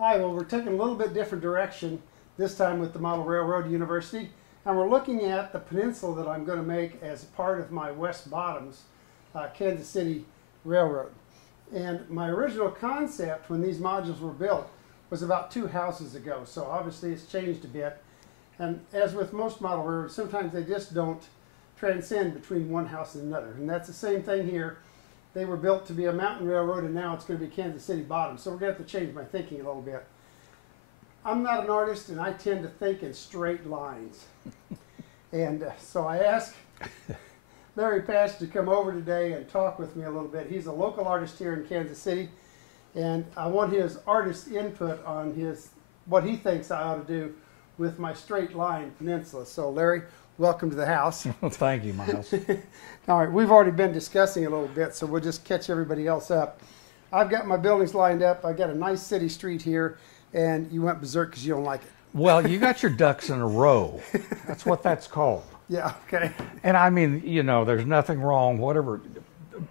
Hi, well, we're taking a little bit different direction this time with the Model Railroad University, and we're looking at the peninsula that I'm going to make as part of my West Bottoms, Kansas City Railroad. And my original concept when these modules were built was about 2 houses ago, so obviously it's changed a bit. And as with most model railroads, sometimes they just don't transcend between one house and another. And that's the same thing here. They were built to be a mountain railroad, and now it's going to be Kansas City Bottoms. So we're going to have to change my thinking a little bit. I'm not an artist, and I tend to think in straight lines. And so I asked Larry Patch to come over today and talk with me a little bit. He's a local artist here in Kansas City, and I want his artist input on what he thinks I ought to do with my straight line peninsula. So Larry, welcome to the house. Well, thank you, Miles. All right, we've already been discussing a little bit, so we'll just catch everybody else up. I've got my buildings lined up. I've got a nice city street here, and you went berserk because you don't like it. Well, you got your ducks in a row. That's what that's called. Yeah, okay. And I mean, you know, there's nothing wrong, whatever.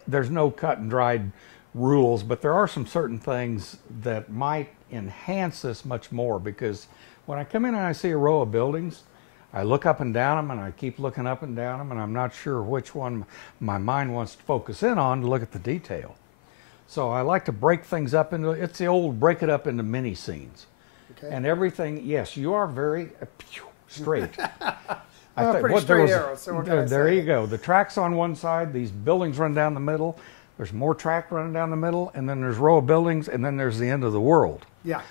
There's no cut and dried rules, but there are some certain things that might enhance this much more, because when I come in and I see a row of buildings, I look up and down them, and I keep looking up and down them, and I'm not sure which one my mind wants to focus in on to look at the detail. So I like to break things up into, it's the old break it up into mini scenes. Okay. And everything, yes, you are very straight. Pretty straight arrow, so what can I there say? you go. The track's on one side, these buildings run down the middle, there's more track running down the middle, and then there's a row of buildings, and then there's the end of the world. Yeah.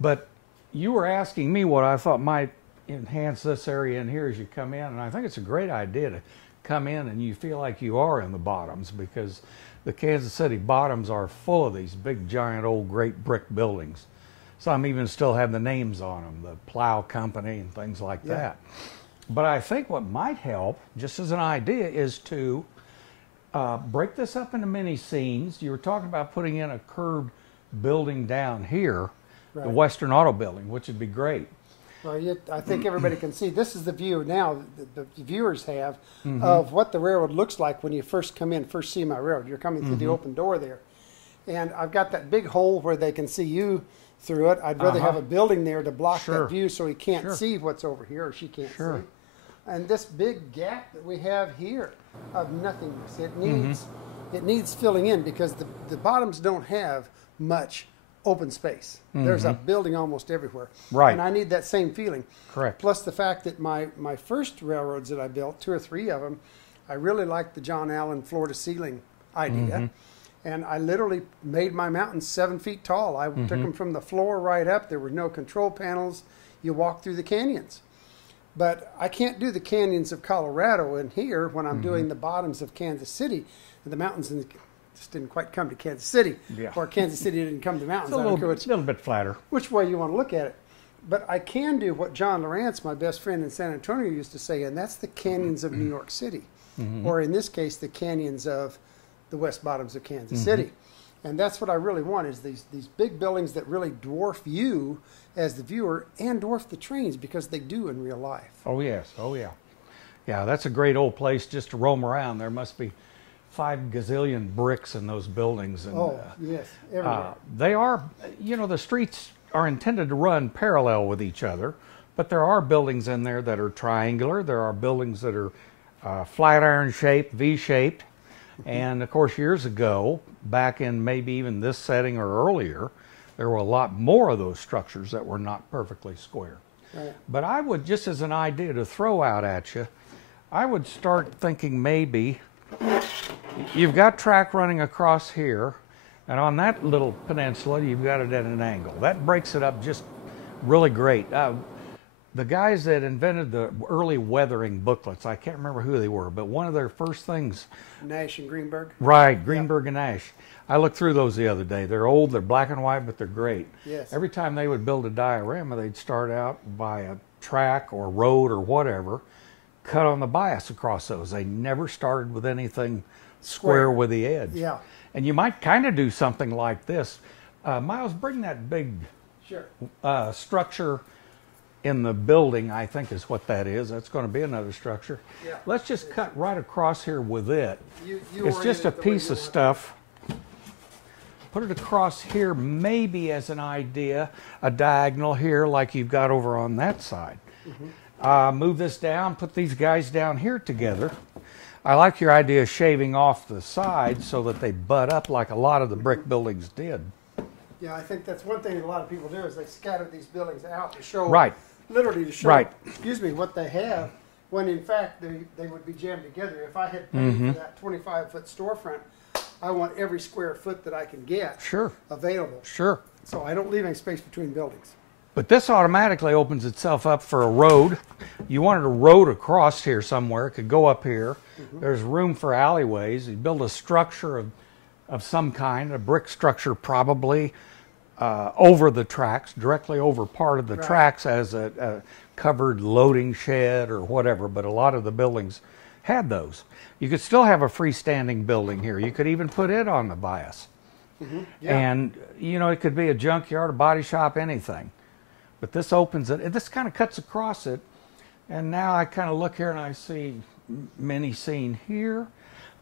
But you were asking me what I thought might enhance this area in here as you come in, and I think it's a great idea to come in and you feel like you are in the Bottoms, because the Kansas City Bottoms are full of these big giant old great brick buildings. Some even still have the names on them, the Plow Company and things like that. But I think what might help, just as an idea, is to break this up into mini scenes. You were talking about putting in a curved building down here, Right. the Western Auto Building, which would be great. Well, I think everybody can see, this is the view now the viewers have of what the railroad looks like when you first come in, first see my railroad. You're coming through the open door there. And I've got that big hole where they can see you through it. I'd rather have a building there to block that view so he can't see what's over here, or she can't see. And this big gap that we have here of nothingness, it needs filling in, because the Bottoms don't have much open space. There's a building almost everywhere. Right. And I need that same feeling. Correct. Plus the fact that my first railroads that I built, 2 or 3 of them, I really liked the John Allen floor to ceiling idea. And I literally made my mountains 7 feet tall. I took them from the floor right up. There were no control panels. You walk through the canyons. But I can't do the canyons of Colorado in here when I'm doing the Bottoms of Kansas City. And the mountains just didn't quite come to Kansas City. Or Kansas City didn't come to the mountains. It's a little bit flatter. Which way you want to look at it. But I can do what John Lawrence, my best friend in San Antonio, used to say, and that's the canyons of New York City. Or in this case, the canyons of the West Bottoms of Kansas City. And that's what I really want, is these big buildings that really dwarf you as the viewer and dwarf the trains, because they do in real life. Oh, yes. Oh, yeah. Yeah, that's a great old place just to roam around. There must be 5 gazillion bricks in those buildings. And, Yes, everywhere. they are, you know, the streets are intended to run parallel with each other, but there are buildings in there that are triangular. There are buildings that are flat iron shaped, V-shaped. And of course, years ago, back in maybe even this setting or earlier, there were a lot more of those structures that were not perfectly square. Right. But I would, just as an idea to throw out at you, I would start thinking maybe you've got track running across here, and on that little peninsula, you've got it at an angle. That breaks it up just really great. The guys that invented the early weathering booklets, I can't remember who they were, but one of their first things... Nash and Greenberg. Right, Greenberg and Nash. I looked through those the other day. They're old, they're black and white, but they're great. Yes. Every time they would build a diorama, they'd start out by a track or road or whatever, cut on the bias across those. They never started with anything square with the edge. Yeah. And you might kind of do something like this. Miles, bring that big structure in the building, I think is what that is. That's going to be another structure. Yeah. Let's just cut right across here with it. You It's just a piece of stuff put it across here maybe as an idea, a diagonal here like you've got over on that side. Move this down, put these guys down here together. I like your idea of shaving off the sides so that they butt up like a lot of the brick buildings did. Yeah, I think that's one thing that a lot of people do is they scatter these buildings out to show, Right. literally to show, Right. excuse me, what they have, when in fact they would be jammed together. If I had paid for that 25-foot storefront, I want every square foot that I can get Sure, available. sure. So I don't leave any space between buildings. But this automatically opens itself up for a road. You wanted a road across here somewhere. It could go up here. There's room for alleyways. You build a structure of some kind, a brick structure probably, over the tracks, directly over part of the Right. tracks as a covered loading shed or whatever. But a lot of the buildings had those. You could still have a freestanding building here. You could even put it on the bias. Yeah. And, you know, it could be a junkyard, a body shop, anything. But this opens it, this kind of cuts across it. And now I kind of look here and I see mini scene here.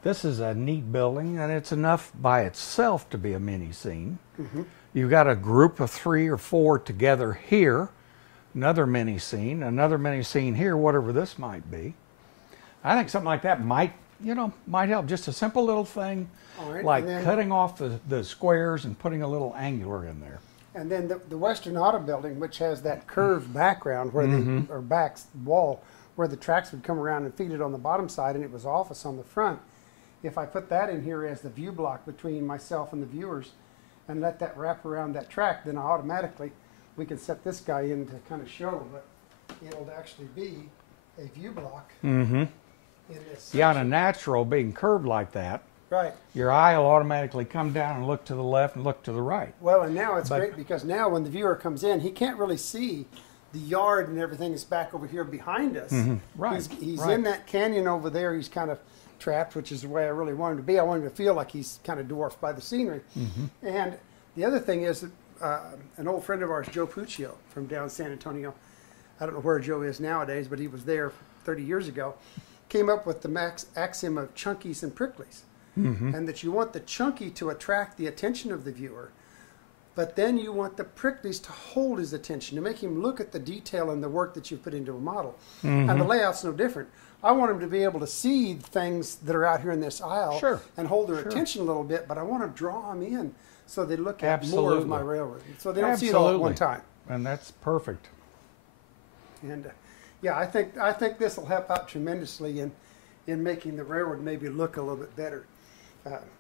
This is a neat building, and it's enough by itself to be a mini scene. You've got a group of 3 or 4 together here, another mini scene here, whatever this might be. I think something like that might help. Just a simple little thing, All right, like and then- cutting off the squares and putting a little angular in there. And then the Western Auto Building, which has that curved background where the or back wall where the tracks would come around and feed it on the bottom side, and it was office on the front. If I put that in here as the view block between myself and the viewers, and let that wrap around that track, then automatically we can set this guy in to kind of show that it'll actually be a view block in this. Yeah, and a section. natural being curved like that, Right. your eye will automatically come down and look to the left and look to the right. Well, and now it's But- great because now when the viewer comes in, he can't really see the yard and everything is back over here behind us. Right, He's right. in that canyon over there. He's kind of trapped, which is the way I really want him to be. I want him to feel like he's kind of dwarfed by the scenery. And the other thing is that an old friend of ours, Joe Puccio from down San Antonio, I don't know where Joe is nowadays, but he was there 30 years ago, came up with the axiom of chunkies and pricklies. And that you want the chunky to attract the attention of the viewer, but then you want the pricklies to hold his attention, to make him look at the detail and the work that you've put into a model. And the layout's no different. I want him to be able to see things that are out here in this aisle Sure. and hold their Sure. attention a little bit, but I want to draw them in so they look at more Absolutely. of my railroad. So they don't see it all at one time. And that's perfect. And yeah, I think this will help out tremendously in making the railroad maybe look a little bit better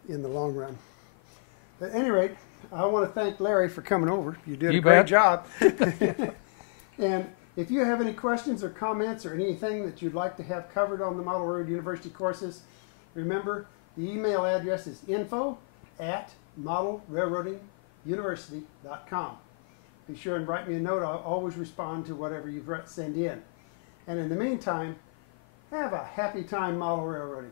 in the long run. At any rate, I want to thank Larry for coming over. You did You a great bet. job. And if you have any questions or comments or anything that you'd like to have covered on the Model Railroad University courses, remember the email address is info@modelrailroadinguniversity.com. Be sure and write me a note. I'll always respond to whatever you send in. And in the meantime, have a happy time model railroading.